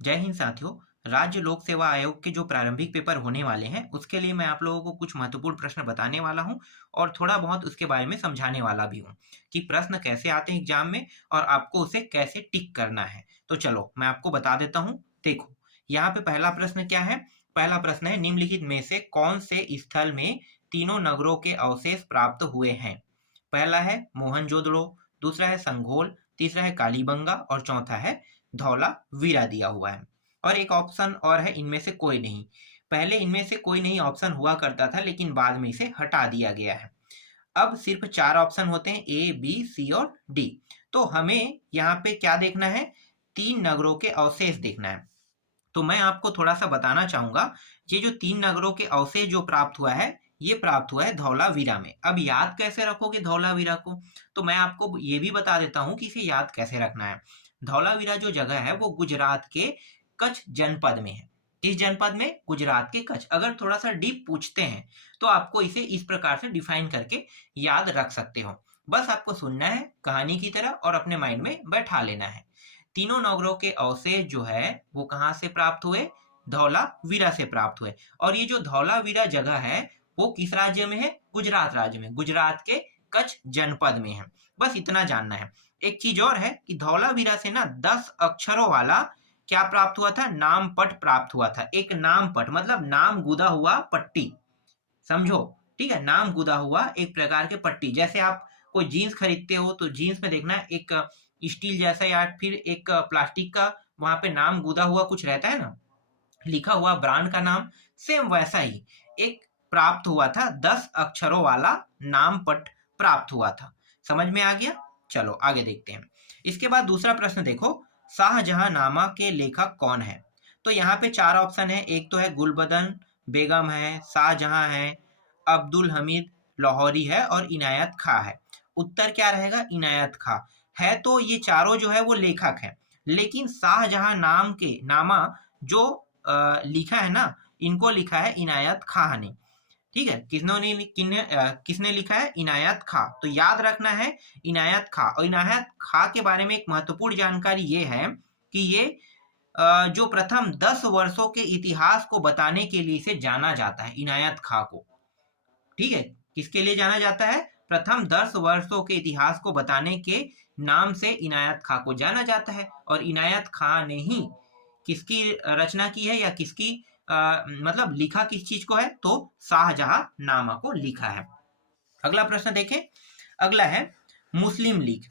जय हिंद साथियों। राज्य लोक सेवा आयोग के जो प्रारंभिक पेपर होने वाले हैं उसके लिए मैं आप लोगों को कुछ महत्वपूर्ण प्रश्न बताने वाला हूं और थोड़ा बहुत उसके बारे में समझाने वाला भी हूं कि प्रश्न कैसे आते हैं एग्जाम में और आपको उसे कैसे टिक करना है। तो चलो मैं आपको बता देता हूं। देखो, यहाँ पे पहला प्रश्न क्या है। पहला प्रश्न है, निम्नलिखित में से कौन से स्थल में तीनों नगरों के अवशेष प्राप्त हुए हैं। पहला है मोहनजोदड़ो, दूसरा है संघोल, तीसरा है कालीबंगा और चौथा है धौला वीरा दिया हुआ है। और एक ऑप्शन और है, इनमें से कोई नहीं। पहले इनमें से कोई नहीं ऑप्शन हुआ करता था लेकिन बाद में इसे हटा दिया गया है। अब सिर्फ 4 ऑप्शन होते हैं, ए, बी, सी और डी। तो हमें यहाँ पे क्या देखना है, 3 नगरों के अवशेष देखना है। तो मैं आपको थोड़ा-सा बताना चाहूँगा, ये जो 3 नगरों के अवशेष जो प्राप्त हुआ है, ये प्राप्त हुआ है धौलावीरा में। अब याद कैसे रखोगे धौलावीरा को? तो मैं आपको ये भी बता देता हूँ कि इसे याद कैसे रखना है। धौलावीरा जो जगह है वो गुजरात के कच्छ जनपद में है। किस जनपद में? गुजरात के कच्छ। अगर थोड़ा-सा डीप पूछते हैं, तो आपको इसे इस प्रकार से डिफाइन करके याद रख सकते हो। बस आपको सुनना है कहानी की तरह और अपने माइंड में बैठा लेना है। तीनों नगरों के अवशेष जो है वो कहाँ से प्राप्त हुए? धौलावीरा से प्राप्त हुए। और ये जो धौलावीरा जगह है वो किस राज्य में है? गुजरात राज्य में, गुजरात के कच्छ जनपद में है। बस इतना जानना है। एक चीज और है कि धौलावीरा से ना 10 अक्षरों वाला क्या प्राप्त हुआ था? नाम पट प्राप्त हुआ था। एक नाम पट मतलब नाम गुदा हुआ पट्टी, समझो। ठीक है, नाम गुदा हुआ एक प्रकार के पट्टी। जैसे आप कोई जीन्स खरीदते हो तो जीन्स में देखना एक स्टील जैसा या फिर एक प्लास्टिक का वहां पे नाम गुदा हुआ कुछ रहता है ना, लिखा हुआ ब्रांड का नाम। सेम वैसा ही एक प्राप्त हुआ था, 10 अक्षरों वाला नाम पट प्राप्त हुआ था। समझ में आ गया? चलो आगे देखते हैं। इसके बाद दूसरा प्रश्न देखो, शाहजहांनामा के लेखक कौन है? तो यहाँ पे 4 ऑप्शन है। एक तो है गुलबदन बेगम है, शाहजहां है, अब्दुल हमीद लाहौरी है और इनायत खां है। उत्तर क्या रहेगा? इनायत खां है। तो ये चारों जो है वो लेखक है, लेकिन शाहजहां नाम के नामा जो लिखा है ना, इनको लिखा है इनायत खां ने। ठीक है, किसने लिखा है? इनायत खां। तो याद रखना है इनायत खां। और इनायत खां के बारे में एक महत्वपूर्ण जानकारी ये है कि ये जो प्रथम 10 वर्षों के इतिहास को बताने के लिए इसे जाना जाता है, इनायत खां को। ठीक है, किसके लिए जाना जाता है? प्रथम 10 वर्षों के इतिहास को बताने के नाम से इनायत खां को जाना जाता है। और इनायत खां ने ही किसकी रचना की है या किसकी मतलब लिखा किस चीज को है? तो शाहजहां नामा को लिखा है। अगला प्रश्न देखें। अगला है मुस्लिम लीग।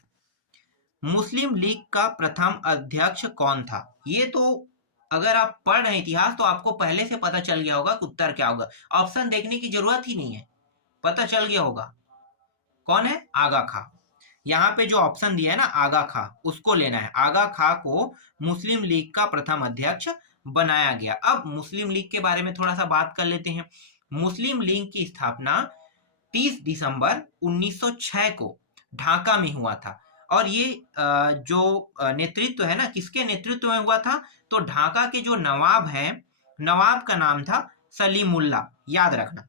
मुस्लिम लीग का प्रथम अध्यक्ष कौन था? ये तो अगर आप पढ़ रहे हैं इतिहास तो आपको पहले से पता चल गया होगा कि उत्तर क्या होगा। ऑप्शन देखने की जरूरत ही नहीं है, पता चल गया होगा। कौन है? आगा खां। यहाँ पे जो ऑप्शन दिया है ना आगा खां, उसको लेना है। आगा खां को मुस्लिम लीग का प्रथम अध्यक्ष बनाया गया। अब मुस्लिम लीग के बारे में थोड़ा सा बात कर लेते हैं। मुस्लिम लीग की स्थापना 30 दिसंबर 1906 को ढाका में हुआ था। और ये जो नेतृत्व है ना, किसके नेतृत्व में हुआ था? तो ढाका के जो नवाब हैं, नवाब का नाम था सलीमुल्लाह। याद रखना,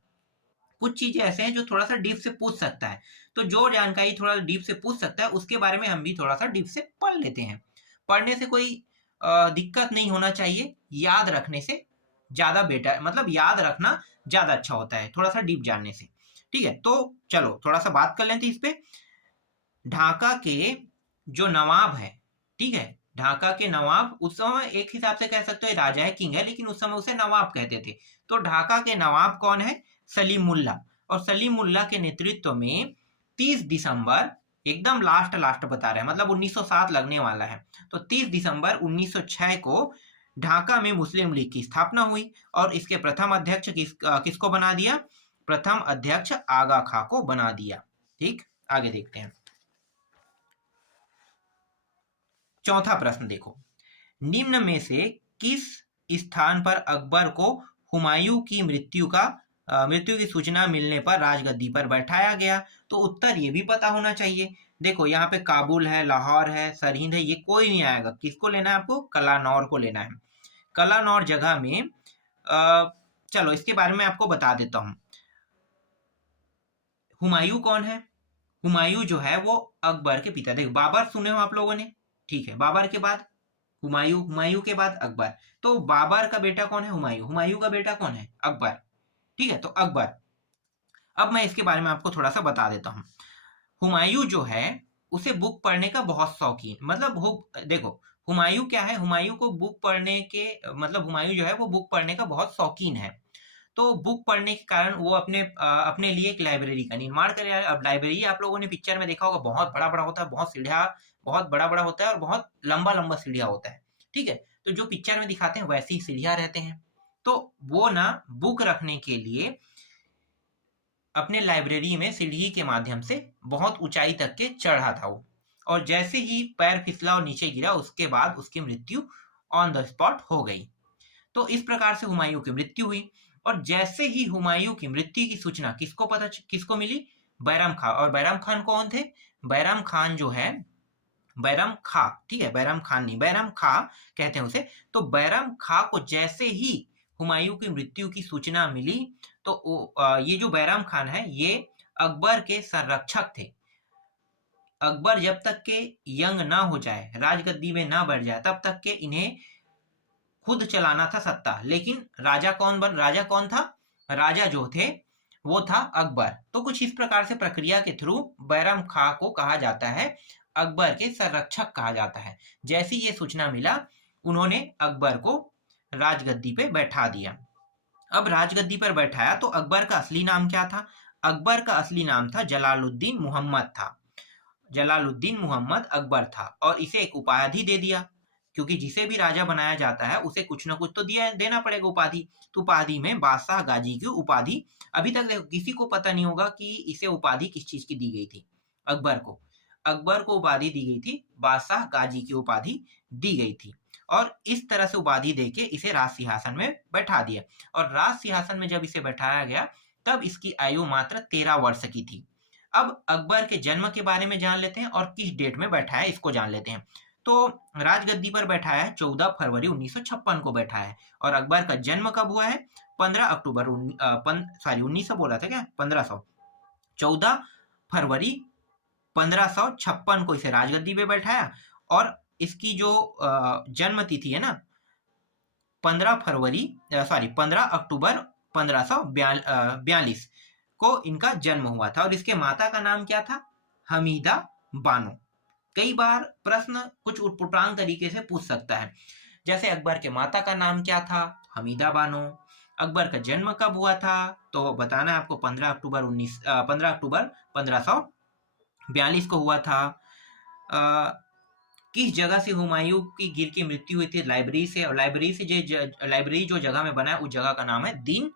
कुछ चीजें ऐसे हैं जो थोड़ा सा डीप से पूछ सकता है। तो जो जानकारी थोड़ा डीप से पूछ सकता है उसके बारे में हम भी थोड़ा सा डीप से पढ़ लेते हैं। पढ़ने से कोई दिक्कत नहीं होना चाहिए, याद रखने से ज्यादा बेटर, मतलब याद रखना ज्यादा अच्छा होता है थोड़ा सा डीप जानने से। ठीक है, तो चलो थोड़ा सा बात कर लेते हैं इस पे। ढाका के जो नवाब है, ठीक है, ढाका के नवाब उस समय एक हिसाब से कह सकते हो राजा है, किंग है, लेकिन उस समय उसे नवाब कहते थे। तो ढाका के नवाब कौन है? सलीमुल्लाह। और सलीमुल्लाह के नेतृत्व में 30 दिसंबर, एकदम लास्ट लास्ट बता रहे हैं, मतलब 1907 लगने वाला है। तो 30 दिसंबर 1906 को ढाका में मुस्लिम लीग की स्थापना हुई और इसके प्रथम अध्यक्ष किसको बना दिया? प्रथम अध्यक्ष आगा खां को बना दिया। ठीक, आगे देखते हैं। चौथा प्रश्न देखो, निम्न में से किस स्थान पर अकबर को हुमायूं की मृत्यु की सूचना मिलने पर राजगद्दी पर बैठाया गया? तो उत्तर ये भी पता होना चाहिए। देखो यहाँ पे काबुल है, लाहौर है, सरहिंद है, ये कोई नहीं आएगा। किसको लेना है आपको? कलानौर को लेना है। कलानौर जगह में चलो इसके बारे में आपको बता देता हूँ। हुमायूं कौन है? हुमायूं जो है वो अकबर के पिता। देखो बाबर सुने हो आप लोगों ने, ठीक है, बाबर के बाद हुमायूं, हुमायूं के बाद अकबर। तो बाबर का बेटा कौन है? हुमायूं। हुमायूं का बेटा कौन है? अकबर। ठीक है, तो अकबर। अब मैं इसके बारे में आपको थोड़ा सा बता देता हूँ। हुमायूं जो है उसे बुक पढ़ने का बहुत शौकीन, मतलब देखो, हुमायूं क्या है, हुमायूं को बुक पढ़ने के मतलब हुमायूं जो है वो बुक पढ़ने का बहुत शौकीन है। तो बुक पढ़ने के कारण वो अपने लिए एक लाइब्रेरी का निर्माण कर रहा है। अब लाइब्रेरी आप लोगों ने पिक्चर में देखा होगा, बहुत बड़ा बड़ा होता है, बहुत सीढ़िया, बहुत बड़ा बड़ा होता है और बहुत लंबा लंबा सीढ़िया होता है। ठीक है, तो जो पिक्चर में दिखाते हैं वैसे ही सीढ़िया रहते हैं। तो वो ना बुक रखने के लिए अपने लाइब्रेरी में सीढ़ी के माध्यम से बहुत ऊंचाई तक के चढ़ा था वो, और जैसे ही पैर फिसला और नीचे गिरा उसके बाद उसकी मृत्यु ऑन द स्पॉट हो गई। तो इस प्रकार से हुमायूं की मृत्यु हुई। और जैसे ही हुमायूं की मृत्यु की सूचना किसको मिली? बैराम खां। और बैराम खान कौन थे? बैराम खान जो है, बैराम खां, ठीक है, बैराम खान नहीं, बैराम खां कहते हैं उसे। तो बैराम खां को जैसे ही हुमायूं की मृत्यु की सूचना मिली, तो ये जो बैराम खान है ये अकबर के संरक्षक थे। अकबर जब तक के यंग ना हो जाए, राजगद्दी में ना बैठ जाए, तब तक के इन्हें खुद चलाना था सत्ता। लेकिन राजा कौन था? राजा जो थे वो था अकबर। तो कुछ इस प्रकार से प्रक्रिया के थ्रू बैरम खां को कहा जाता है, अकबर के संरक्षक कहा जाता है। जैसी ये सूचना मिला, उन्होंने अकबर को राजगद्दी पे बैठा दिया। अब राजगद्दी पर बैठाया तो अकबर का असली नाम क्या था? अकबर का असली नाम था जलालुद्दीन मुहम्मद था। जलालुद्दीन मुहम्मद अकबर था, और इसे एक उपाधि दे दिया, क्योंकि जिसे भी राजा बनाया जाता है उसे कुछ ना कुछ तो दिया देना पड़ेगा उपाधि। तो उपाधि में बादशाह गाजी की उपाधि, अभी तक देखो किसी को पता नहीं होगा कि इसे उपाधि किस चीज की दी गई थी। अकबर को उपाधि दी गई थी, बादशाह गाजी की उपाधि दी गई थी। और इस तरह से उपाधि देके इसे राज सिंहासन में बैठा दिया। और राज सिंहासन में जब इसे बैठाया गया तब इसकी आयु मात्र 13 वर्ष की थी। अब अकबर के जन्म के बारे में जान लेते हैं और किस डेट में बैठा है इसको जान लेते हैं। तो राजगद्दी पर बैठा है 14 फरवरी 1956 को बैठा है। और अकबर का जन्म कब हुआ है? 15 अक्टूबर 1900 बोला था क्या? 1500। 14 फरवरी 1556 को इसे राजगद्दी पे बैठाया। और इसकी जो जन्म तिथि है ना, 15 अक्टूबर 1542 को इनका जन्म हुआ था। और इसके माता का नाम क्या था? हमीदा बानो। कई बार प्रश्न कुछ उटपटांग तरीके से पूछ सकता है, जैसे अकबर के माता का नाम क्या था? हमीदा बानो। अकबर का जन्म कब हुआ था? तो बताना है आपको, 15 अक्टूबर 1542 को हुआ था। किस जगह से हुमायूं की गिर की मृत्यु हुई थी? लाइब्रेरी से। और लाइब्रेरी जो जगह में बना है उस जगह का नाम है दीन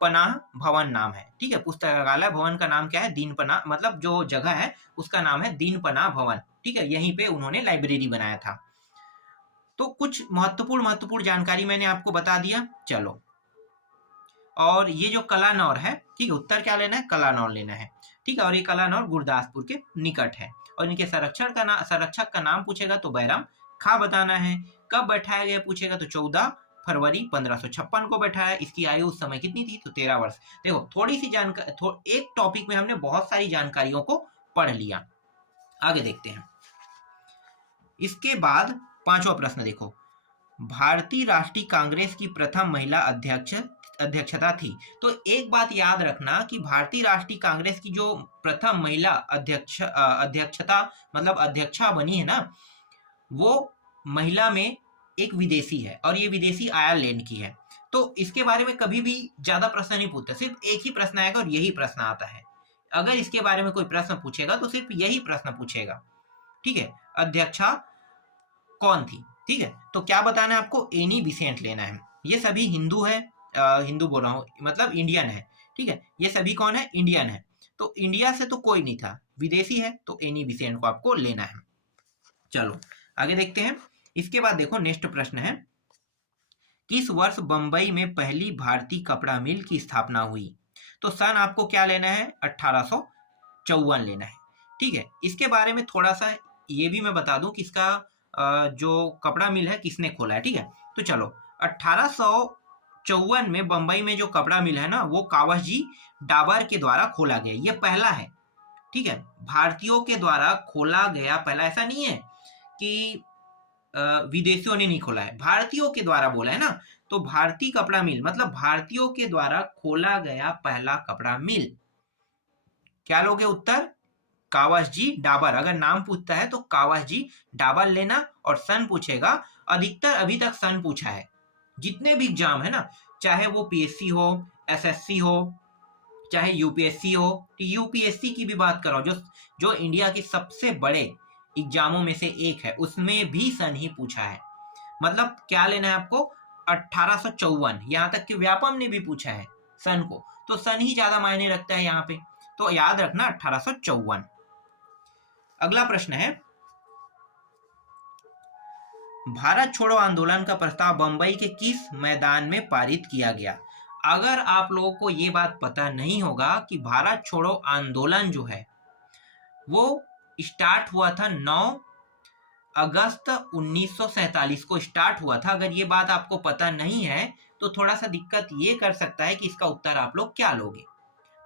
पनाह भवन नाम है। ठीक है, पुस्तकालय भवन का नाम क्या है? दीन पनाह, मतलब जो जगह है उसका नाम है दीन पनाह भवन। ठीक है, यहीं पे उन्होंने लाइब्रेरी बनाया था। तो कुछ महत्वपूर्ण जानकारी मैंने आपको बता दिया। चलो, और ये जो कलानौर है, ठीक है, उत्तर क्या लेना है? कलानौर लेना है। ठीक है, और ये कलानौर गुरदासपुर के निकट है। और इनके संरक्षक का नाम पूछेगा तो बैराम खां बताना है। कब बैठाया गया पूछेगा तो 14 फरवरी 1556 को बैठाया। इसकी आयु उस समय कितनी थी? तो 13 वर्ष। देखो, थोड़ी सी जानकारी, एक टॉपिक में हमने बहुत सारी जानकारियों को पढ़ लिया। आगे देखते हैं। इसके बाद 5वां प्रश्न देखो, भारतीय राष्ट्रीय कांग्रेस की प्रथम महिला अध्यक्षता थी। तो एक बात याद रखना कि भारतीय राष्ट्रीय कांग्रेस की जो प्रथम महिला अध्यक्षता मतलब अध्यक्षा बनी है ना, वो महिला में एक विदेशी है, और ये विदेशी आयरलैंड की है। तो इसके बारे में कभी भी ज्यादा प्रश्न नहीं पूछते, सिर्फ एक ही प्रश्न आएगा और यही प्रश्न आता है। अगर इसके बारे में कोई प्रश्न पूछेगा तो सिर्फ यही प्रश्न पूछेगा। ठीक है, अध्यक्षा कौन थी? ठीक है, तो क्या बताना है आपको? एनी बिसेंट लेना है। ये सभी हिंदू है, हिंदू बोल रहा हूँ, मतलब इंडियन है। ठीक है, ये सभी कौन है? इंडियन है। तो इंडिया से तो कोई नहीं था, विदेशी है, तो एनी बिसेंट को आपको लेना है। चलो आगे देखते हैं। इसके बाद देखो, नेक्स्ट प्रश्न है, किस वर्ष बंबई में पहली भारतीय कपड़ा मिल की स्थापना हुई? तो सन आपको क्या लेना है? 1854 लेना है। ठीक है, इसके बारे में थोड़ा सा ये भी मैं बता दूं कि इसका जो कपड़ा मिल है किसने खोला है। ठीक है, तो चलो, 1854 में बंबई में जो कपड़ा मिल है ना, वो कावस जी डाबर के द्वारा खोला गया। ये पहला है। ठीक है, भारतीयों के द्वारा खोला गया पहला। ऐसा नहीं है कि विदेशियों ने नहीं खोला है, भारतीयों के द्वारा बोला है ना, तो भारतीय कपड़ा मिल मतलब भारतीयों के द्वारा खोला गया पहला कपड़ा मिल। क्या लोगे उत्तर? कावासजी डाबर। अगर नाम पूछता है तो कावासजी डाबर लेना, और सन पूछेगा, अधिकतर अभी तक सन पूछा है जितने भी एग्जाम है ना, चाहे वो पीएससी हो, एसएससी हो, चाहे यूपीएससी हो। यूपीएससी की भी बात करो, जो जो इंडिया के सबसे बड़े एग्जामों में से एक है, उसमें भी सन ही पूछा है। मतलब क्या लेना है आपको? 1854। यहाँ तक कि व्यापम ने भी पूछा है सन को, तो सन ही ज्यादा मायने रखता है यहाँ पे, तो याद रखना 1854। अगला प्रश्न है, भारत छोड़ो आंदोलन का प्रस्ताव बंबई के किस मैदान में पारित किया गया? अगर आप लोगों को ये बात पता नहीं होगा कि भारत छोड़ो आंदोलन जो है वो स्टार्ट हुआ था 9 अगस्त 1947 को स्टार्ट हुआ था, अगर ये बात आपको पता नहीं है तो थोड़ा सा दिक्कत ये कर सकता है कि इसका उत्तर आप लोग क्या लोगे।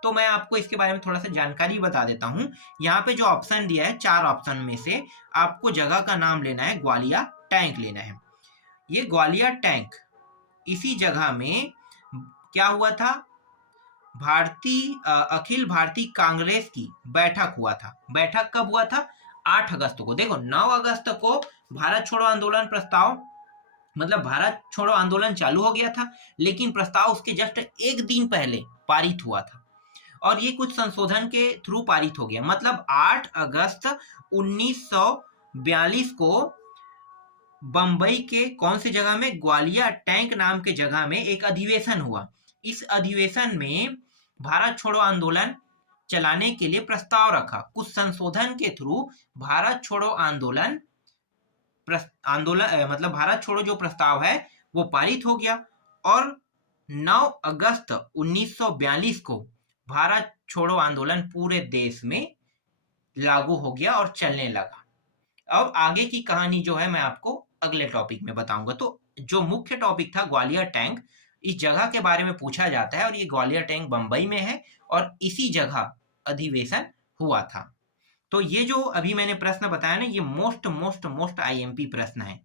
तो मैं आपको इसके बारे में थोड़ा सा जानकारी बता देता हूँ। यहाँ पे जो ऑप्शन दिया है, 4 ऑप्शन में से आपको जगह का नाम लेना है, ग्वालियर टैंक लेना है। ये ग्वालियर टैंक, इसी जगह में क्या हुआ था? अखिल भारतीय कांग्रेस की बैठक हुआ था। बैठक कब हुआ था? 8 अगस्त को। देखो 9 अगस्त को भारत छोड़ो आंदोलन प्रस्ताव, मतलब भारत छोड़ो आंदोलन चालू हो गया था, लेकिन प्रस्ताव उसके जस्ट एक दिन पहले पारित हुआ था, और ये कुछ संशोधन के थ्रू पारित हो गया। मतलब 8 अगस्त 1942 को बंबई के कौन सी जगह में? ग्वालियर टैंक नाम के जगह में एक अधिवेशन हुआ। इस अधिवेशन में भारत छोड़ो आंदोलन चलाने के लिए प्रस्ताव रखा। कुछ संशोधन के थ्रू भारत छोड़ो आंदोलन मतलब भारत छोड़ो जो प्रस्ताव है वो पारित हो गया, और 9 अगस्त 1942 को भारत छोड़ो आंदोलन पूरे देश में लागू हो गया और चलने लगा। अब आगे की कहानी जो है मैं आपको अगले टॉपिक में बताऊंगा। तो जो मुख्य टॉपिक था ग्वालियर टैंक, इस जगह के बारे में पूछा जाता है, और ये ग्वालियर टैंक बंबई में है, और इसी जगह अधिवेशन हुआ था। तो ये जो अभी मैंने प्रश्न बताया ना, ये मोस्ट आईएमपी प्रश्न है।